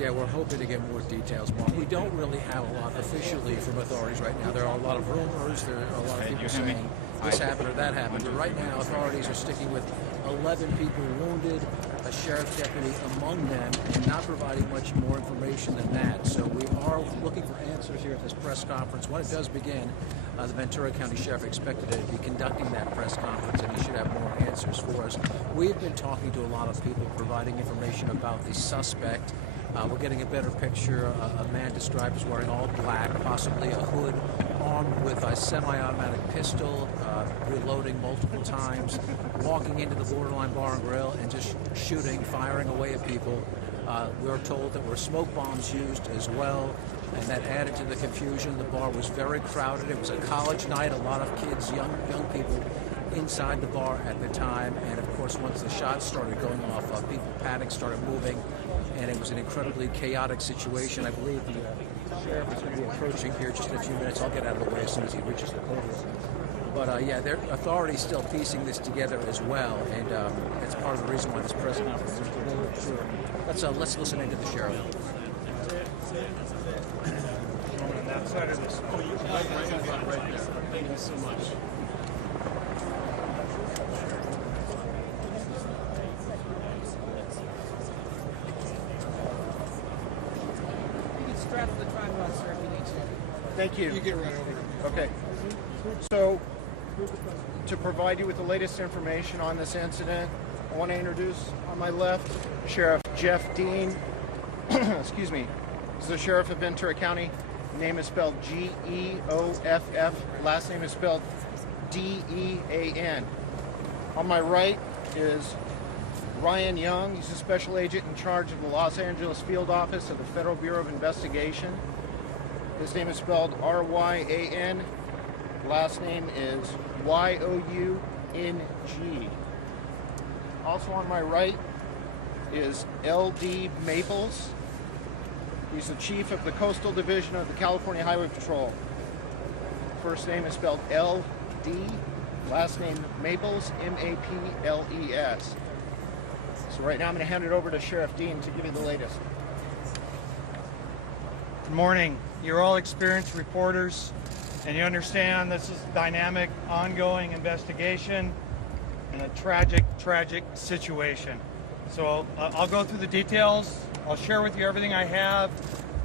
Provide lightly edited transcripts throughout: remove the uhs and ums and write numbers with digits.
Yeah, we're hoping to get more details, Mark. We don't really have a lot officially from authorities right now. There are a lot of rumors. There are a lot of people saying this happened or that happened. But right now, authorities are sticking with 11 people wounded, a sheriff's deputy among them, and not providing much more information than that. So we are looking for answers here at this press conference. When it does begin, the Ventura County Sheriff expected to be conducting that press conference, and he should have more answers for us. We've been talking to a lot of people, providing information about the suspect. We're getting a better picture. A man described as wearing all black, possibly a hood, armed with a semi-automatic pistol, reloading multiple times, walking into the Borderline Bar and Grill and just shooting, firing away at people. We were told that were smoke bombs used as well, and that added to the confusion. The bar was very crowded. It was a college night, a lot of kids, young people inside the bar at the time. And of course, once the shots started going off, people panicked, started moving, and it was an incredibly chaotic situation. I believe the sheriff is going to be approaching here just in a few minutes. I'll get out of the way as soon as he reaches the podium. But yeah, their authorities still piecing this together as well, and it's part of the reason why this press conference is delayed. Sure. Let's listen into the sheriff. On that side of this. Oh, you right there. Thank you so much. You can strap the tripod, sir, if you need to. Thank you. You get right over here. Okay. So, to provide you with the latest information on this incident, I want to introduce on my left Sheriff Jeff Dean. Excuse me. He's the Sheriff of Ventura County. Name is spelled Geoff. Last name is spelled Dean. On my right is Ryan Young. He's a special agent in charge of the Los Angeles Field Office of the Federal Bureau of Investigation. His name is spelled Ryan. Last name is Young. Also on my right is LD Maples. He's the chief of the Coastal Division of the California Highway Patrol. First name is spelled LD. Last name Maples, Maples. So right now I'm going to hand it over to Sheriff Dean to give you the latest. Good morning. You're all experienced reporters, and you understand this is a dynamic, ongoing investigation in a tragic situation. So I'll go through the details. I'll share with you everything I have,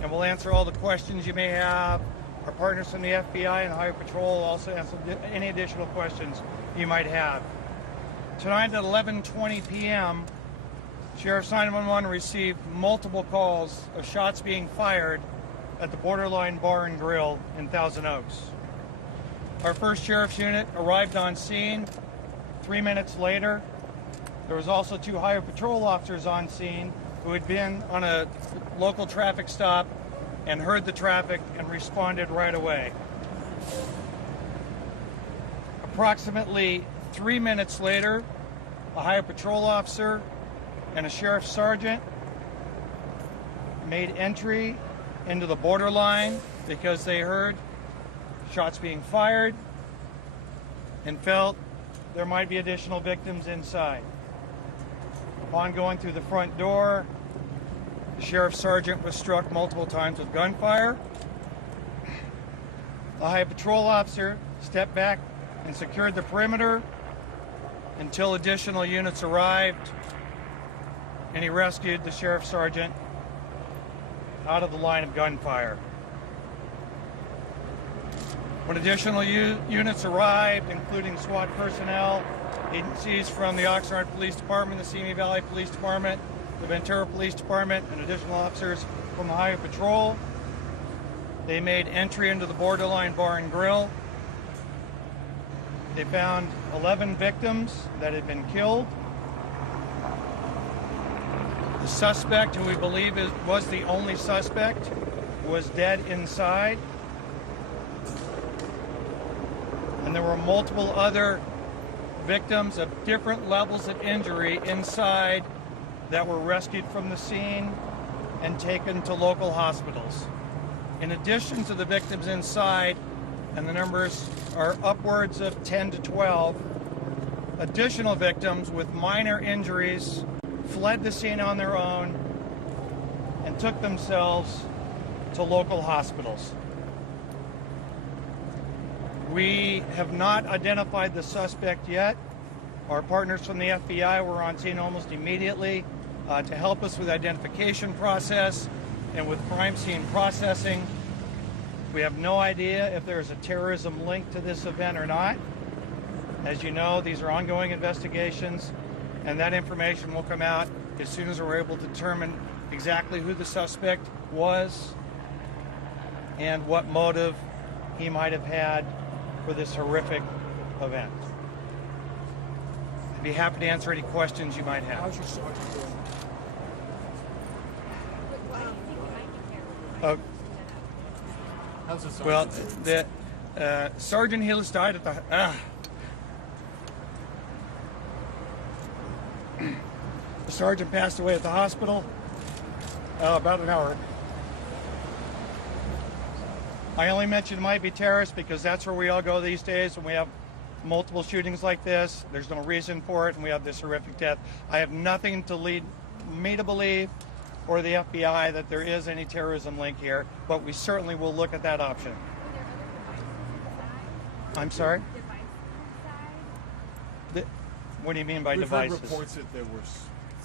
and we'll answer all the questions you may have. Our partners from the FBI and the Highway Patrol will also answer any additional questions you might have. Tonight at 11:20 p.m., Sheriff's 911 received multiple calls of shots being fired at the Borderline Bar and Grill in Thousand Oaks. Our first sheriff's unit arrived on scene. 3 minutes later, there was also 2 Highway Patrol officers on scene who had been on a local traffic stop and heard the traffic and responded right away. Approximately 3 minutes later, a Highway Patrol officer and a sheriff's sergeant made entry into the Borderline because they heard shots being fired and felt there might be additional victims inside. Upon going through the front door, the sheriff's sergeant was struck multiple times with gunfire. The Highway Patrol officer stepped back and secured the perimeter until additional units arrived, and he rescued the sheriff's sergeant out of the line of gunfire. When additional units arrived, including SWAT personnel, agencies from the Oxnard Police Department, the Simi Valley Police Department, the Ventura Police Department, and additional officers from the Highway Patrol, they made entry into the Borderline Bar and Grill. They found 11 victims that had been killed. The suspect, who we believe was the only suspect, was dead inside. And there were multiple other victims of different levels of injury inside that were rescued from the scene and taken to local hospitals. In addition to the victims inside, and the numbers are upwards of 10 to 12, additional victims with minor injuries fled the scene on their own and took themselves to local hospitals. We have not identified the suspect yet. Our partners from the FBI were on scene almost immediately to help us with the identification process and with crime scene processing. We have no idea if there is a terrorism link to this event or not. As you know, these are ongoing investigations, and that information will come out as soon as we're able to determine exactly who the suspect was and what motive he might have had for this horrific event. I'd be happy to answer any questions you might have. How's your sergeant doing? How's the sergeant? Well, the Sergeant Hillis died at the. The sergeant passed away at the hospital about an hour. I only mentioned it might be terrorists because that's where we all go these days when we have multiple shootings like this. There's no reason for it, and we have this horrific death. I have nothing to lead me to believe, or the FBI, that there is any terrorism link here, but we certainly will look at that option. I'm sorry? What do you mean by We've heard devices? reports that there were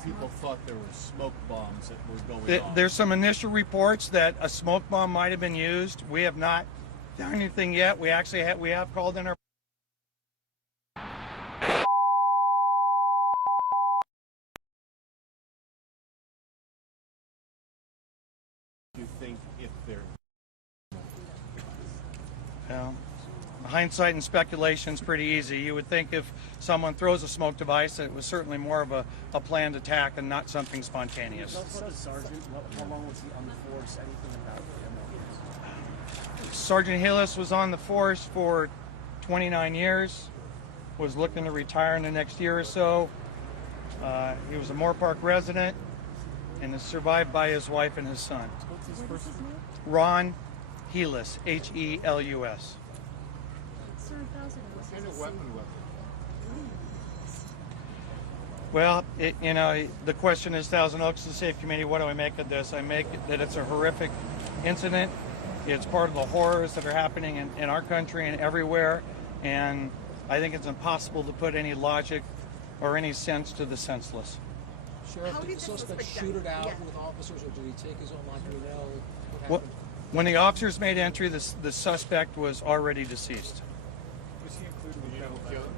people thought there were smoke bombs that were going off. There's some initial reports that a smoke bomb might have been used. We have not done anything yet. We actually have called in our. Do you think if they're Hindsight and speculation is pretty easy. You would think if someone throws a smoke device, that it was certainly more of a planned attack and not something spontaneous. Sergeant, how long was he on the force? Anything about him? Sergeant Hillis was on the force for 29 years, was looking to retire in the next year or so. He was a Moore Park resident and is survived by his wife and his son. What's his first name? Ron Hillis, H-E-L-U-S. what kind of weapon was Well, the question is, Thousand Oaks, the Safe Committee, what do I make of this? I make it that it's a horrific incident. It's part of the horrors that are happening in our country and everywhere, and I think it's impossible to put any logic or any sense to the senseless. Sheriff, How did did the the suspect suspect shoot it die? out Yeah. with officers, or did he take his own life? Do we know what Well, happened? when the officers made entry, the suspect was already deceased. Was he included in the killing?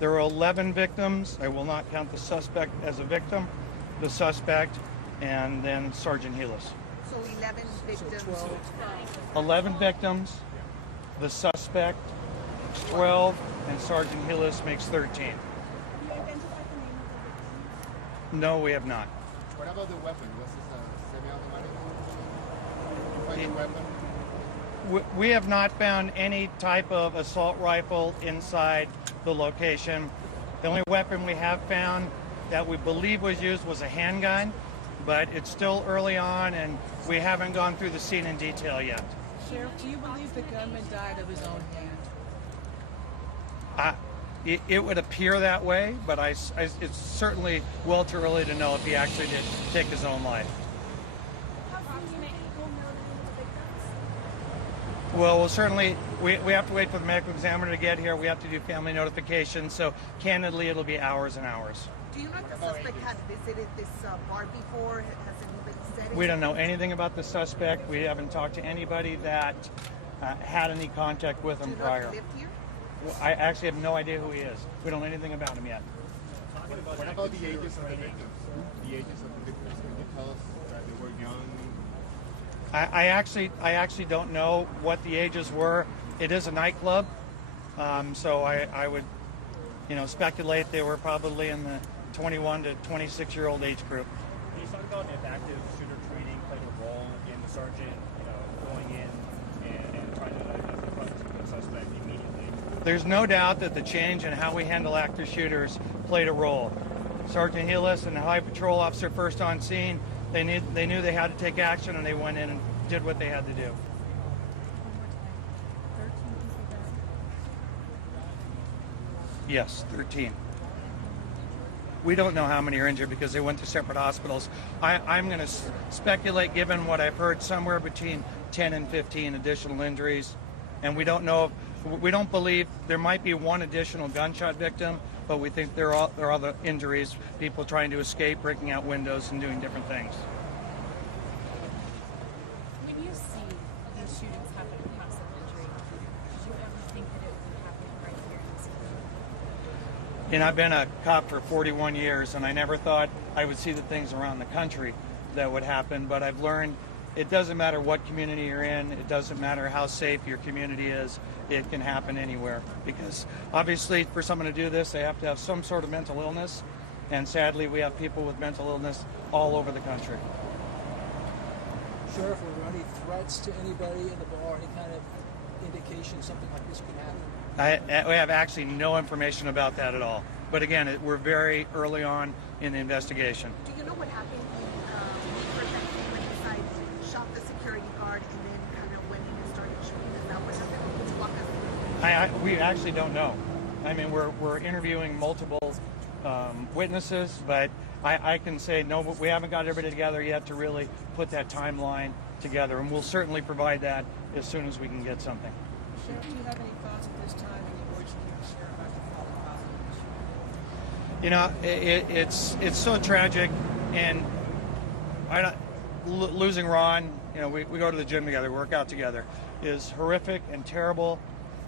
There were 11 victims. I will not count the suspect as a victim. The suspect, and then Sergeant Hillis. So 11 victims. 12. 11 victims. The suspect, 12, and Sergeant Hillis makes 13. No, we have not. What about the weapon? Was this a semi-automatic? Find the weapon? We have not found any type of assault rifle inside the location. The only weapon we have found that we believe was used was a handgun, but it's still early on and we haven't gone through the scene in detail yet. Sheriff, do you believe the gunman died of his own hand? It would appear that way, but it's certainly well too early to know if he actually did take his own life. Well, certainly, we have to wait for the medical examiner to get here. We have to do family notification, so candidly, it'll be hours and hours. Do you know if the suspect had visited this bar before? Has anybody said it? We don't know anything about the suspect. We haven't talked to anybody that had any contact with him Do you know prior. if he lived here? I actually have no idea who he is. We don't know anything about him yet. What about the ages of the victims? The ages of the victims, can you tell us that they were young? I actually don't know what the ages were. It is a nightclub, so I would, speculate they were probably in the 21 to 26-year-old age group. Can you talk about if active shooter training played a role in the sergeant, going in and trying to confront the suspect immediately? There's no doubt that the change in how we handle active shooters played a role. Sergeant Hillis and the High Patrol Officer first on scene, they knew they had to take action, and they went in and did what they had to do. Yes, 13. We don't know how many are injured because they went to separate hospitals. I'm going to speculate, given what I've heard, somewhere between 10 and 15 additional injuries. And we don't know, we don't believe there might be one additional gunshot victim, but we think there are other injuries, people trying to escape, breaking out windows and doing different things. When you see these shootings happen in house of injury, did you ever think that it would happen right here in this community? And I've been a cop for 41 years, and I never thought I would see the things around the country that would happen, but I've learned it doesn't matter what community you're in, it doesn't matter how safe your community is, it can happen anywhere. Because obviously for someone to do this, they have to have some sort of mental illness, and sadly we have people with mental illness all over the country. Sheriff, were there any threats to anybody in the bar, any kind of indication something like this could happen? We have actually no information about that at all. But again, we're very early on in the investigation. Do you know what happened when you heard that family inside shot the security guard and then kind of went in and started shooting? Is that what happened? Could you walk us through? We actually don't know. I mean, we're interviewing multiple witnesses, but I can say no, but we haven't got everybody together yet to really put that timeline together, and we'll certainly provide that as soon as we can get something. Sheriff, do you have any thoughts at this time, any words you can share about the fallen You know, it's so tragic, and losing Ron, you know, we go to the gym together, work out together, is horrific and terrible,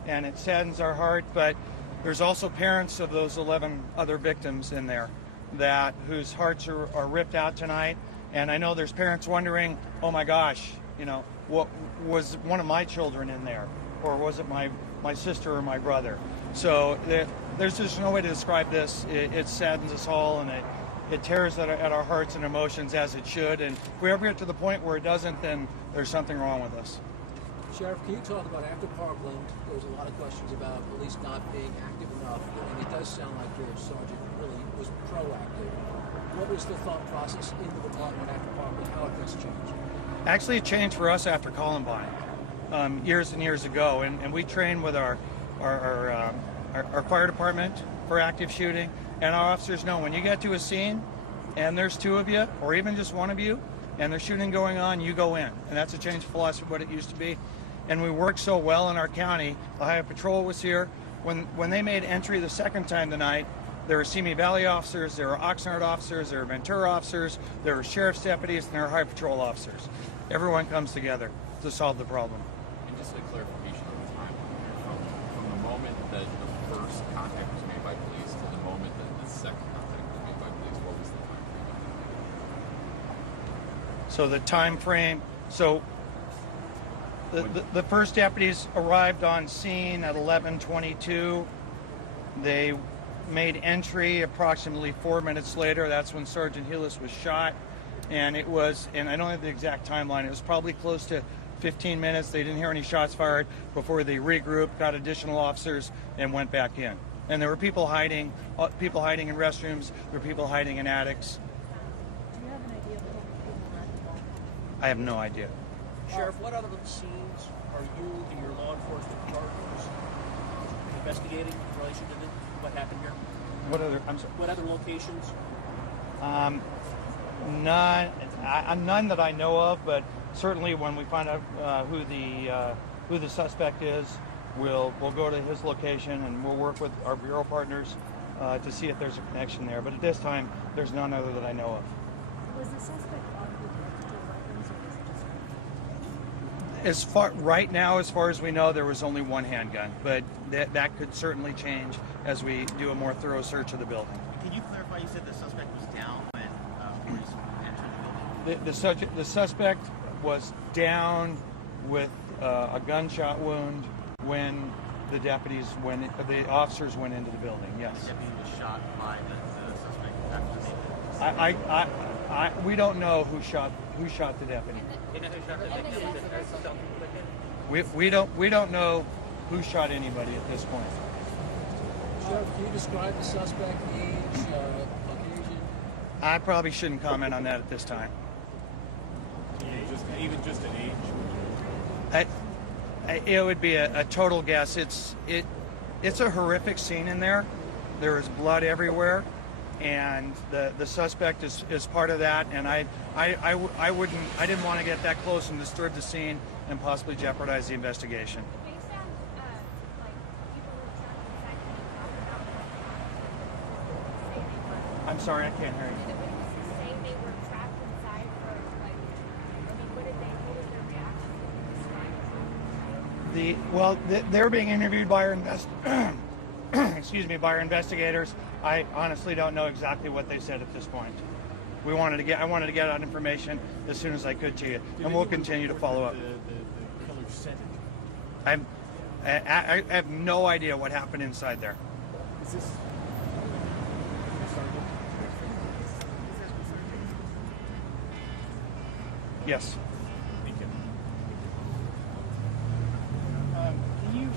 and it saddens our heart. But there's also parents of those 11 other victims in there whose hearts are ripped out tonight. And I know there's parents wondering, oh my gosh, you know, what was one of my children in there, or was it my sister or my brother? So there's just no way to describe this. It saddens us all, and it tears at our hearts and emotions, as it should. And if we ever get to the point where it doesn't, then there's something wrong with us. Sheriff, can you talk about after Parkland, there was a lot of questions about police not being active enough, and it does sound like your sergeant really was proactive. What was the thought process in the department after Parkland? How have things changed? Actually, it changed for us after Columbine, years and years ago, and we trained with our fire department for active shooting, and our officers know when you get to a scene and there's two of you, or even just one of you, and there's shooting going on, you go in. And that's a change of philosophy of what it used to be. And we worked so well in our county. The Ohio Patrol was here. When they made entry the second time tonight, there were Simi Valley officers, there were Oxnard officers, there were Ventura officers, there were sheriff's deputies, and there were Ohio Patrol officers. Everyone comes together to solve the problem. And just a clarification of the timeline, from the moment that the first contact was made by police to the moment that the second contact was made by police, what was the time frame? So the time frame, so the first deputies arrived on scene at 11:22. They made entry approximately 4 minutes later. That's when Sergeant Hillis was shot. And it was, and I don't have the exact timeline, it was probably close to 15 minutes. They didn't hear any shots fired before they regrouped, got additional officers, and went back in. And there were people hiding in restrooms, there were people hiding in attics. Do you have an idea of how many people were at the ball? I have no idea. Sheriff, what other scenes are you and your law enforcement partners investigating in relation to what happened here? What other, I'm sorry? What other locations? None that I know of, but certainly when we find out who the suspect is, we'll go to his location and we'll work with our bureau partners to see if there's a connection there. But at this time, there's none other that I know of. Was the suspect armed with extra weapons, or was it just Right now, as far as we know, there was only one handgun, but that could certainly change as we do a more thorough search of the building. Can you clarify? You said the suspect was down when police entered the building. The suspect was down with a gunshot wound when the officers went into the building. Yes. The deputy was shot by the suspect after the We don't know who shot the deputy. We don't know who shot anybody at this point. Sheriff, can you describe the suspect, age, Caucasian? I probably shouldn't comment on that at this time. Even just an age? It would be a total guess. It's a horrific scene in there. There is blood everywhere, and the suspect is part of that. And I didn't want to get that close and disturb the scene and possibly jeopardize the investigation. Based on like people who trapped inside, can you talk about what say they were? I'm sorry, I can't hear you. Did the witnesses say they were trapped inside, or like, I mean, what was their reaction to this crime? They're being interviewed by our by our investigators. I honestly don't know exactly what they said at this point. I wanted to get that information as soon as I could to you, and we'll continue to follow up. The killer's sentence. I have no idea what happened inside there. Is this Yes. Thank you. Can you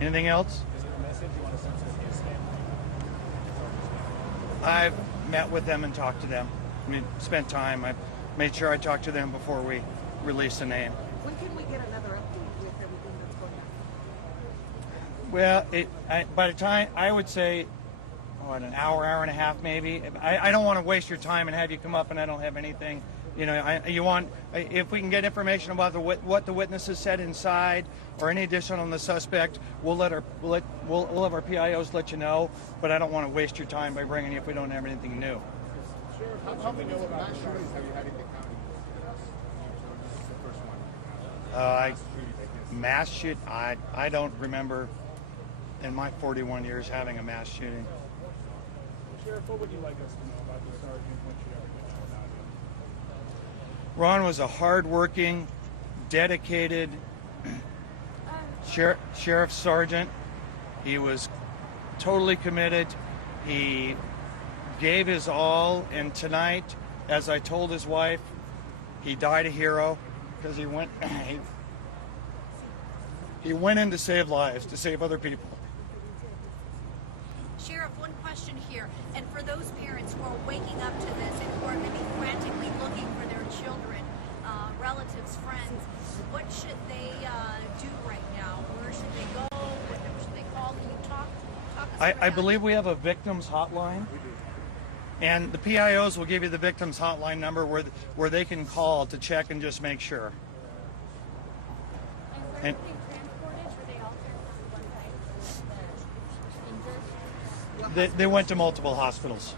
Anything else? Is there a message you want to send to his family? I've met with them and talked to them. I mean, spent time. I made sure I talked to them before we released the name. When can we get another update with everything that's going on? Well, by the time, I would say, an hour and a half maybe. I don't want to waste your time and have you come up and I don't have anything. You know, if we can get information about what the witnesses said inside or any additional on the suspect, we'll have our PIOs let you know. But I don't want to waste your time by bringing you if we don't have anything new. How many mass shootings have you had in the county? The first one. Mass shoot. I don't remember in my 41 years having a mass shooting. Sheriff, what would you like us to know about the sergeant? What should everyone know about him? Ron was a hard-working, dedicated sheriff sergeant. He was totally committed. He gave his all, and tonight, as I told his wife, he died a hero because he went in to save lives, to save other people. Sheriff, one question here, and for those parents who are waking up to this and who are maybe frantically looking for their children, relatives, friends, what should they do right now? Where should they go? What number should they call? Can you talk us through I that? believe we have a victims hotline, and the PIOs will give you the victims hotline number where they can call to check and just make sure. And were they transported? Were they all transported to one site? Injured? They went to multiple hospitals.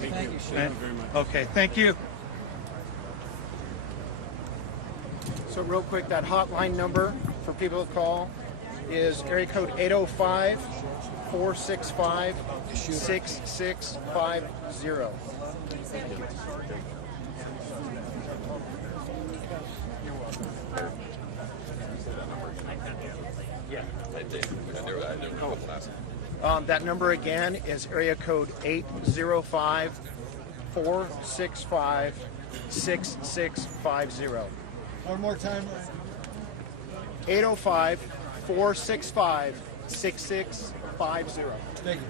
Thank you, Sheriff, very much. Okay, thank you. So real quick, that hotline number for people to call is area code 805-465-6650. That number again is area code 805-465-6650. One more time. 805-465-6650. Thank you.